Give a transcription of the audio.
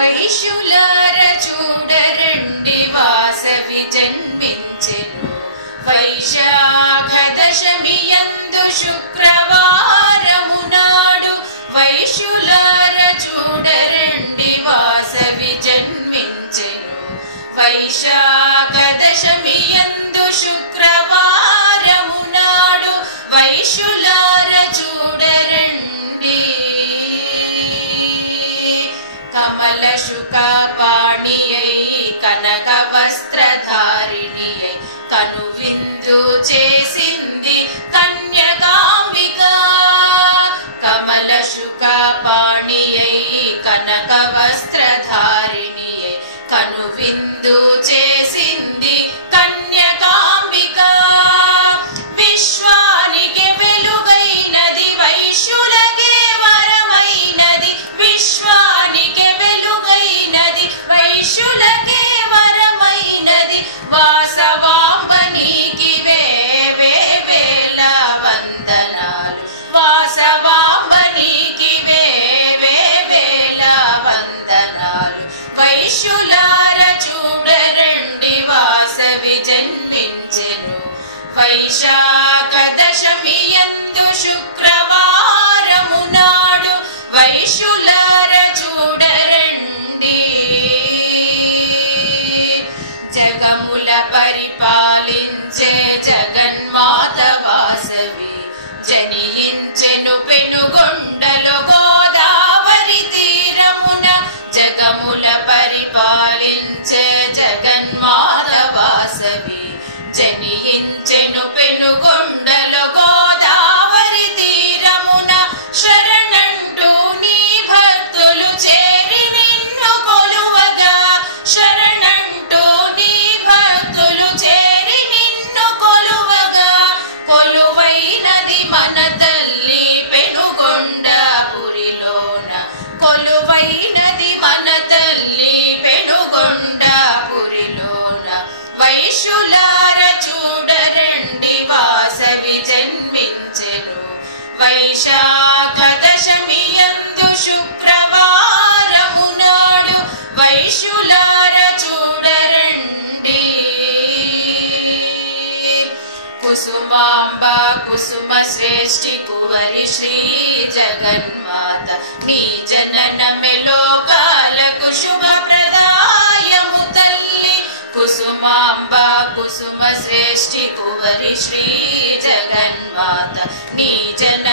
వైశ్యులార చూడరండి వాసవి జన్మించెను వైశాఖ దశమి యందు శుక్రవారము నాడు వైశ్యులార చూడరండి వాసవి జన్మించెను వైశాఖ దశమి యందు శుక్రవారము నాడు వైశ్యులార చూడరండి కమల శుకపాణియై కనక వస్త్రధారిణియై కనువిందు చేసింది కన్యకాంబిక కమల శుకపాణియై కనక వస్త్రధారిణియై కనువిందు చేసింది కన్యకాంబిక విశ్వానికి వెలుగైనది వైశ్యులకే వరమైనది విశ్వానికి వెలుగైనది వైశ్యులకే వరమైనది వాసవాంబనికి వేవేల వందనాలు వాసవాంబనికి వేవేల వందనాలు వైశ్యులార చూడరండి వాసవి జన్మించెను వైశాఖ దశమి యందు శుక్రవారము నాడు వైశ్యులార చూడరండి జగముల పరిపాలించే జగన్మాత వాసవి జనియించెను పెనుగొండలో గోదావరి తీరమున జగముల పరిపాలించే జగన్మాత వాసవి జనియించెను పెనుగొండలో గోదావరి తీరమున శరణంటూ నీ భక్తులు చేరి నిన్ను కొలువగా శరణంటూ నీ భక్తులు చేరి నిన్ను కొలువగా కొలువైనది మన తల్లి పెనుగొండపురిలోన కొలువైనది మన తల్లి పెనుగొండపురిలోన వైశ్యులార చూడరండి వాసవి జన్మించెను వైశాఖ దశమి యందు శుక్రవారము నాడు వైశ్యులార చూడరండి కుసుమాంబ కుసుమ శ్రేష్ఠి కువరి శ్రీ జగన్మాత నీ జననమే లోకాలకు శుభప్రదాయము తల్లి కుసుమాంబ కుసుమ శ్రేష్ఠి కువరి శ్రీ జగన్మాత నీ జన